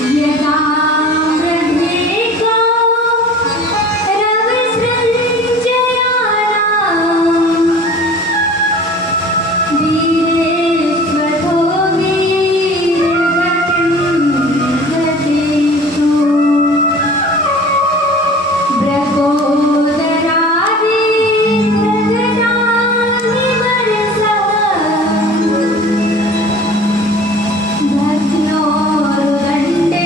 यदा मृगेको रविसृञ्जयानाम् वीरेष्वतो वीरगतिं गतेषु ब्रकोदरादिभ्रजनानि मनसः भग्नोरुदण्डे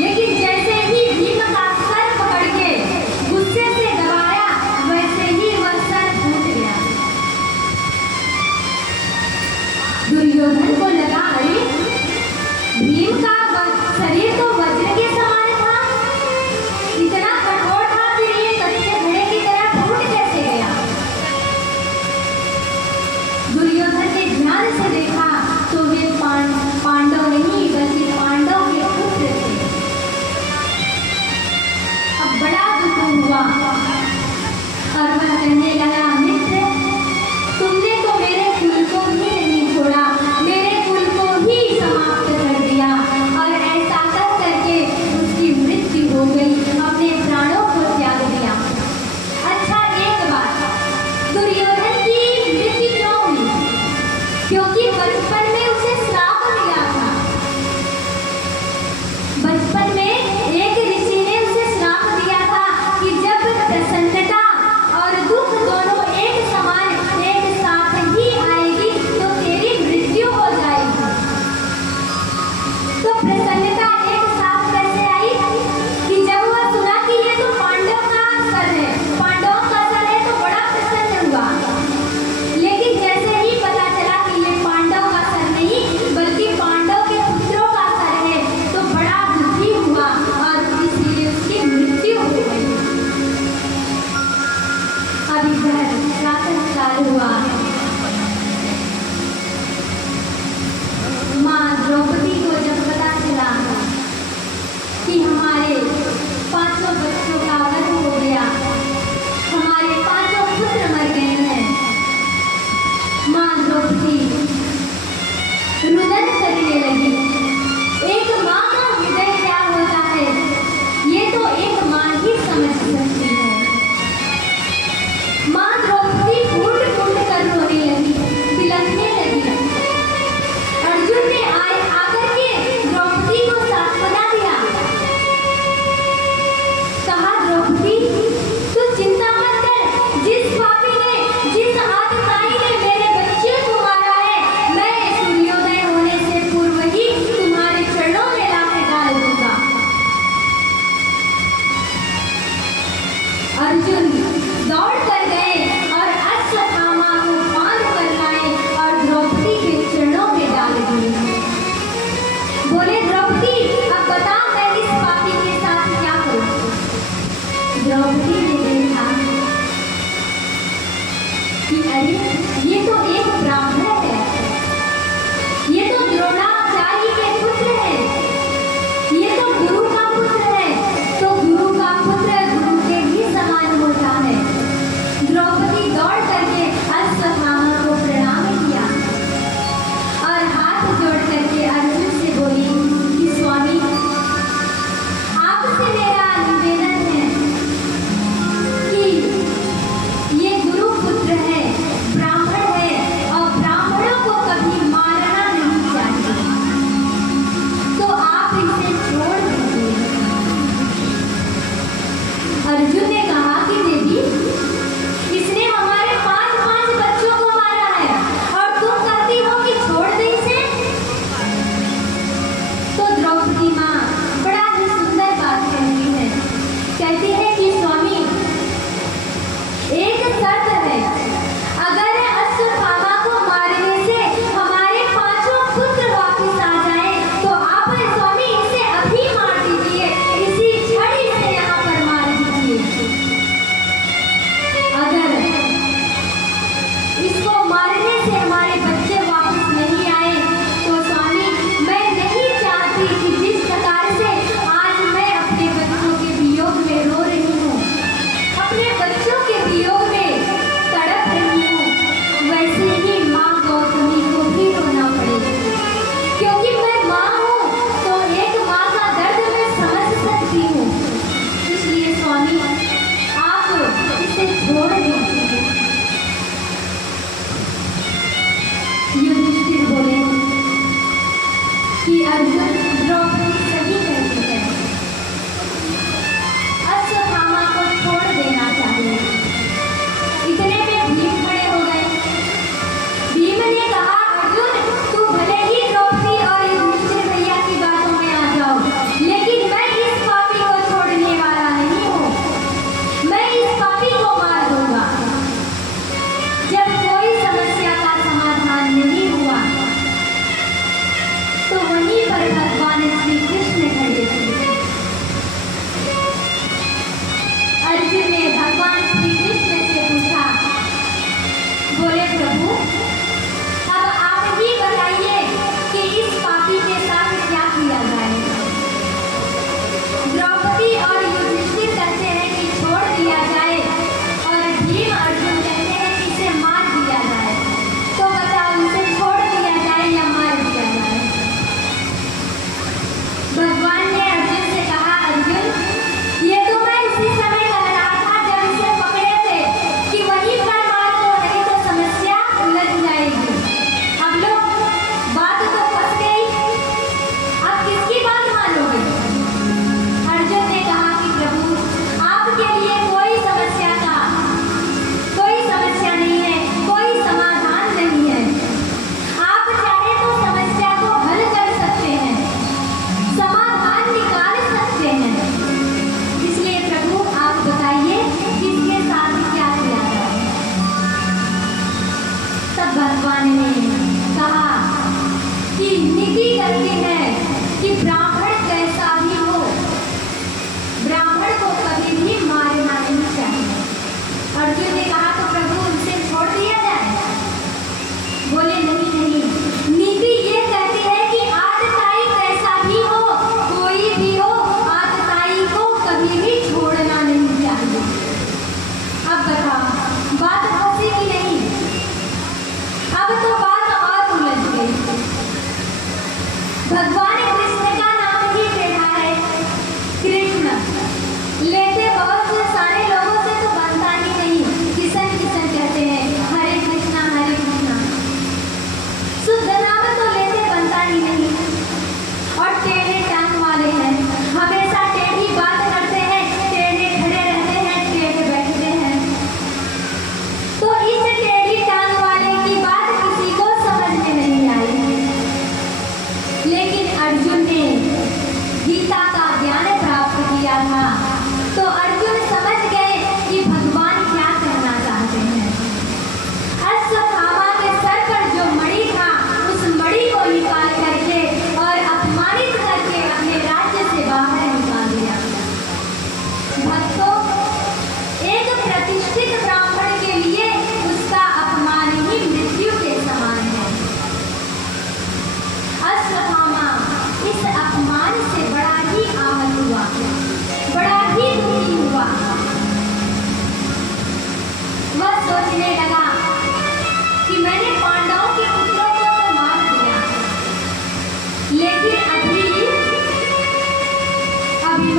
लेकिन जैसे ही भीम का सर पकड़ के गुस्से से दबाया, वैसे ही वह सर फूट गया। दुर्योधन को लगा, अरे भीम का शरीर तो वज्र के समान था, इतना कठोर था, फिर ये कच्चे घड़े की तरह फूट कैसे गया। दुर्योधन ने ध्यान से देखा तो वे पांडव नहीं बल्कि पांडव के पुत्र थे।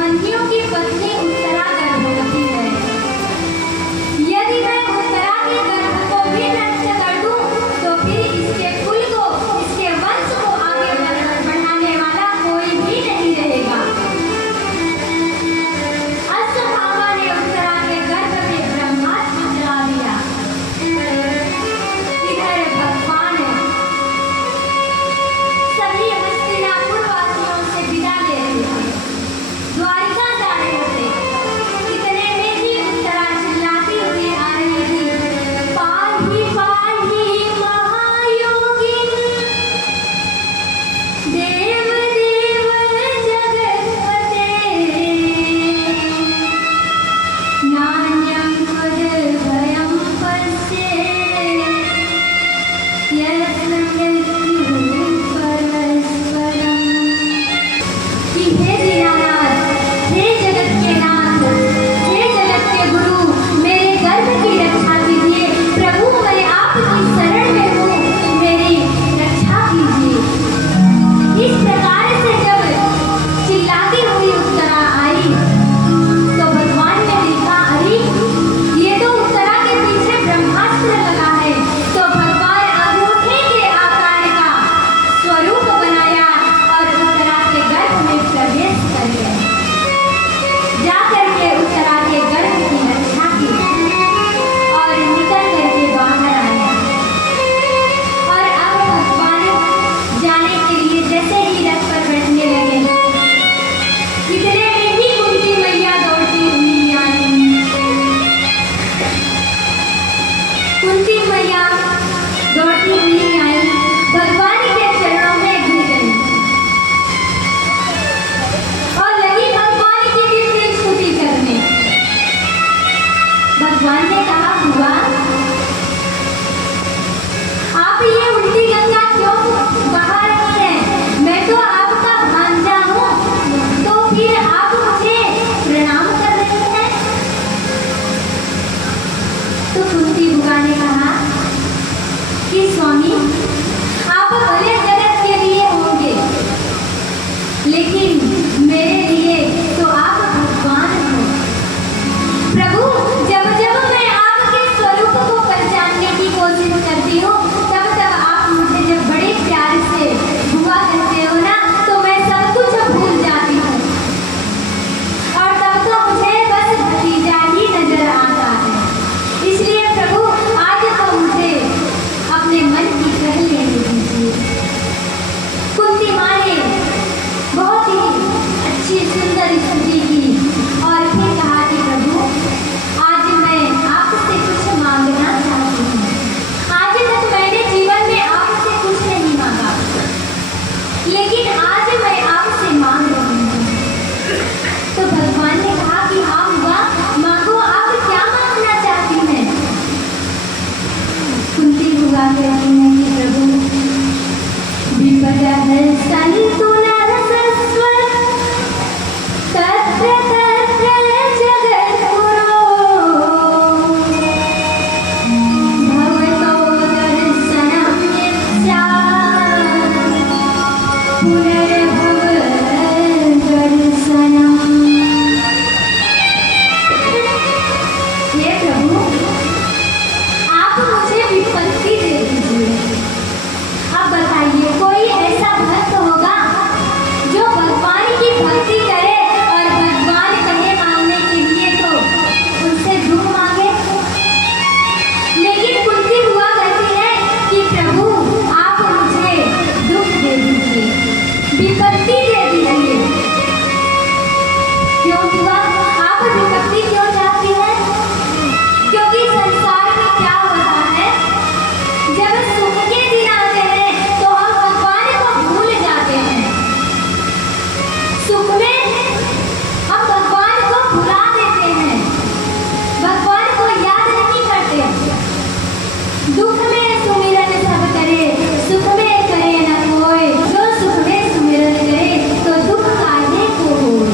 मंत्रियों की पत्नी उत्तरा गर्भवती है। यदि मैं उत्तरा के गर्भ को भी नष्ट कर दूं, तो फिर इसके कुल को, इसके वंश को आगे बढ़ाने वाला कोई भी नहीं रहेगा। अश्वत्थामा ने उत्तरा के गर्भ में ब्रह्मास्त्र चला दिया। इधर भगवान सभी हस्तिनापुर वासियों से विदा ले रहे थे, द्वारिका जा रहे थे। इतने में ही उत्तरा चिल्लाती हुई आ रही थी, पाहि पाहि महायोगिन, देव देव जगत्पते, नान्यं त्वद्भयं पश्येत्, यत्र मृत्युः परस्परम्। कि हे दीनानाथ, हे जगत के नाथ, हे जगत के गुरु, मेरे गर्भ की रक्षा कीजिए। प्रभु, मैं आपकी शरण में हूँ, मेरी रक्षा कीजिए। इस प्रकार से जब चिल्लाती हुई उत्तरा आई, तो भगवान ने देखा, अरे ये तो उत्तरा के पीछे ब्रह्मास्त्र लगा है। तो भगवान अंगूठे के आकार का स्वरूप बनाया और उत्तरा के गर्भ में प्रवेश कर गए। जाकर के उत्तरा के गर्भ की रक्षा की और निकल करके बाहर आए। और अब भगवान जाने के लिए जैसे ही रथ पर बैठने लगे, इतने में ही कुंती मैया दौड़ती हुई आई। कुंती मैया दौड़ती हुई आई, भगवान के चरणों में गिर गई और लगी भगवान की दिव्य स्तुति करने। भगवान ने कहा, हुआ आप ये उल्टी गंगा क्यों बहा रही हैं? मैं तो आपका भांजा हूँ, तो फिर आप मुझे प्रणाम कर रही हैं। तो कुंती बुआ ने कहा कि स्वामी, आप भले जगत के लिए होंगे, लेकिन मेरे लिए तो आप भगवान हो। प्रभु, जब जब मैं आपके स्वरूप को पहचानने की कोशिश करती हूँ, तब तब आप मुझे जब बड़े प्यार से बुआ कहते हो ना, तो मैं सब कुछ भूल जाती हूँ और तब तो मुझे बस भतीजा ही नजर आता है। इसलिए प्रभु, आज तो मुझे अपने मन की कह लेने दीजिए। कुंती माँ ने बहुत ही अच्छी सुंदर स्तुति की और फिर कहा कि प्रभु, आज मैं आपसे कुछ मांगना चाहती हूँ। आज तक मैंने जीवन में आपसे कुछ नहीं मांगा, लेकिन आज मैं आपसे मांग रही हूँ। तो भगवान ने कहा कि हाँ बुआ, मांगो, आप क्या मांगना चाहती हैं? कुंती बुआ कहती हैं कि प्रभु, विपदः सन्तु नरसस्वः, तत्र तत्र जगद्गुरो, भवतो दर्शनं स्यात्, पुनर्भव दर्शनम्। हे प्रभु, आप मुझे विपत्ति दे दीजिए। अब बताइए, कोई ऐसा भक्त होगा जो भगवान की भक्ति करे और भगवान कहे मांगने के लिए तो उनसे दुख मांगे? लेकिन कुंती हुआ कहती है कि प्रभु, आप मुझे दुख दे दीजिए, विपत्ति दे दीजिए। क्यों हुआ? आप विपत्ति क्यों चाहती हैं? क्योंकि संसार में क्या होता है, जब सुख के दिन आते हैं तो हम भगवान को भूल जाते हैं। सुख में हम भगवान को भुला देते हैं, भगवान को याद नहीं करते। दुख में सुमिरन सब करे, सुख में करे न कोई, जो सुख में सुमिरन करे तो दुख काहे को होय।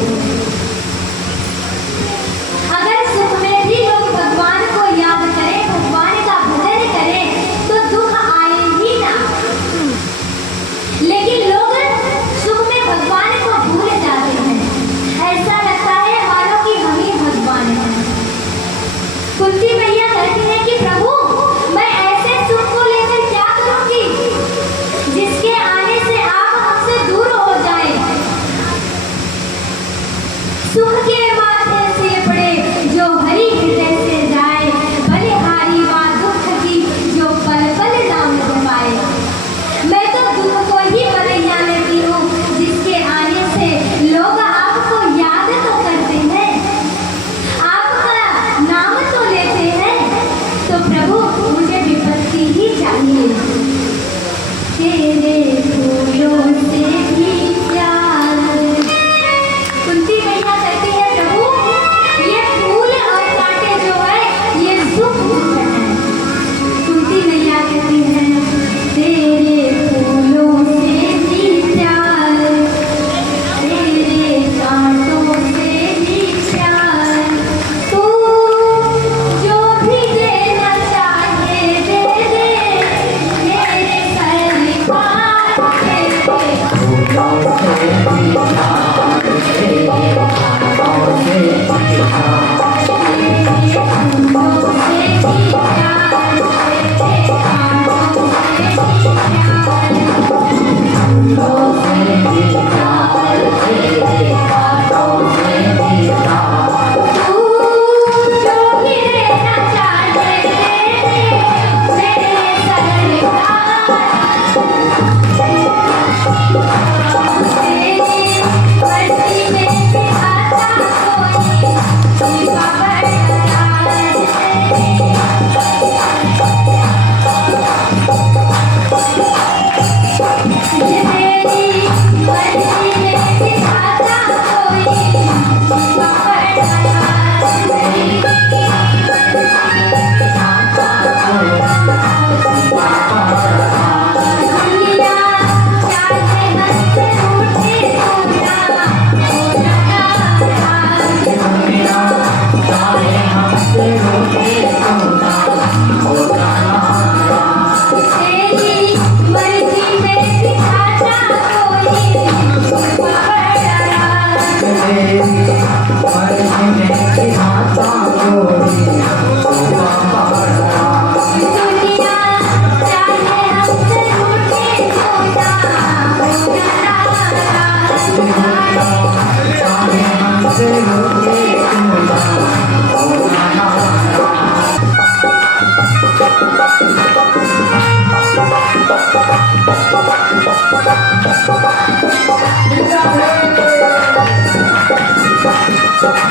हरि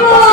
बोल।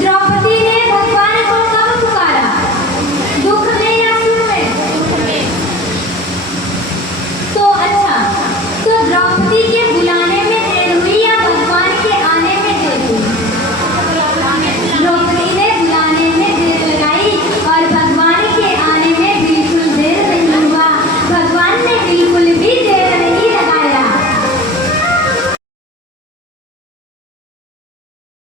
द्रौपदी ने भगवान को कब पुकारा? दुख में या सुख में? तो अच्छा, तो द्रौपदी के